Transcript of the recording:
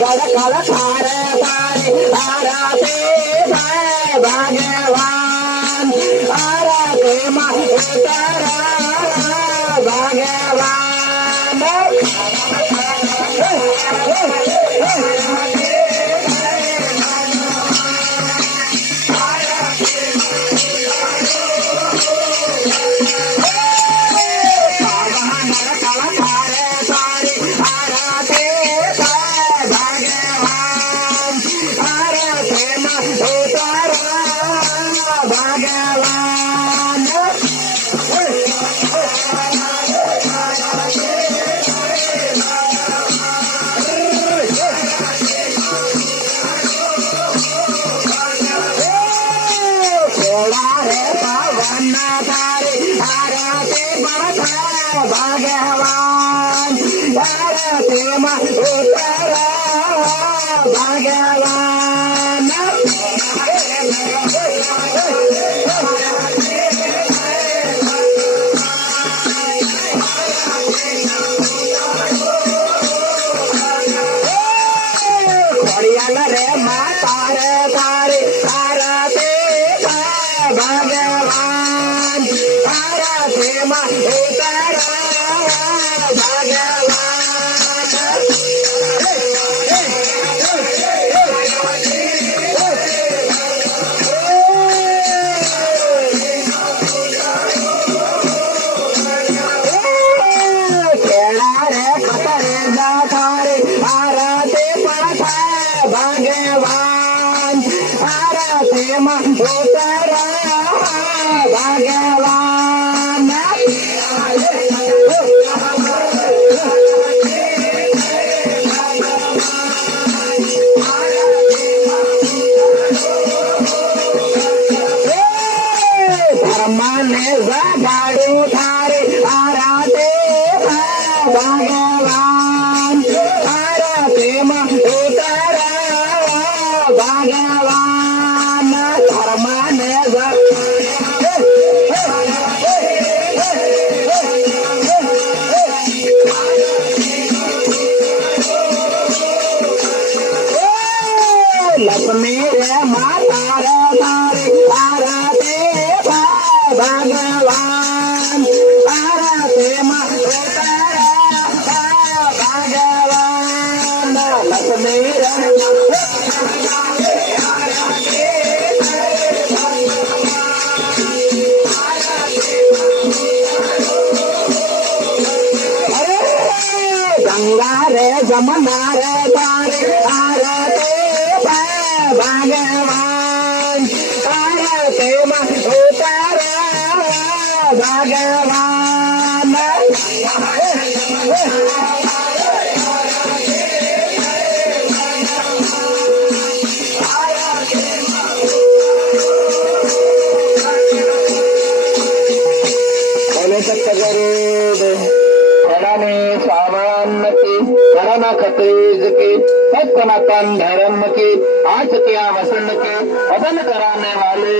गड़ कल थारे तारे आरती भगवान आरती में उतरा भगवान भगवान भारती में उतरा भगवान खड़ियाल रे माता रे तारी आरती भगवान आरती में उतरा भगवान आरती में उतरा भगवान धर्माने गाड़ू थारी आरती भगवान आरती में उतरा भगवान धर्माने लक्ष्मी रे माता रे तारी आरती भगवान आरती में उतरा भगवान लक्ष्मी रे गंगा रे जमुना रे तारे आरती भगवान आरती में उतरा भगवान खतीज की सनातन धर्म की आज क्या वसन के वदन कराने वाले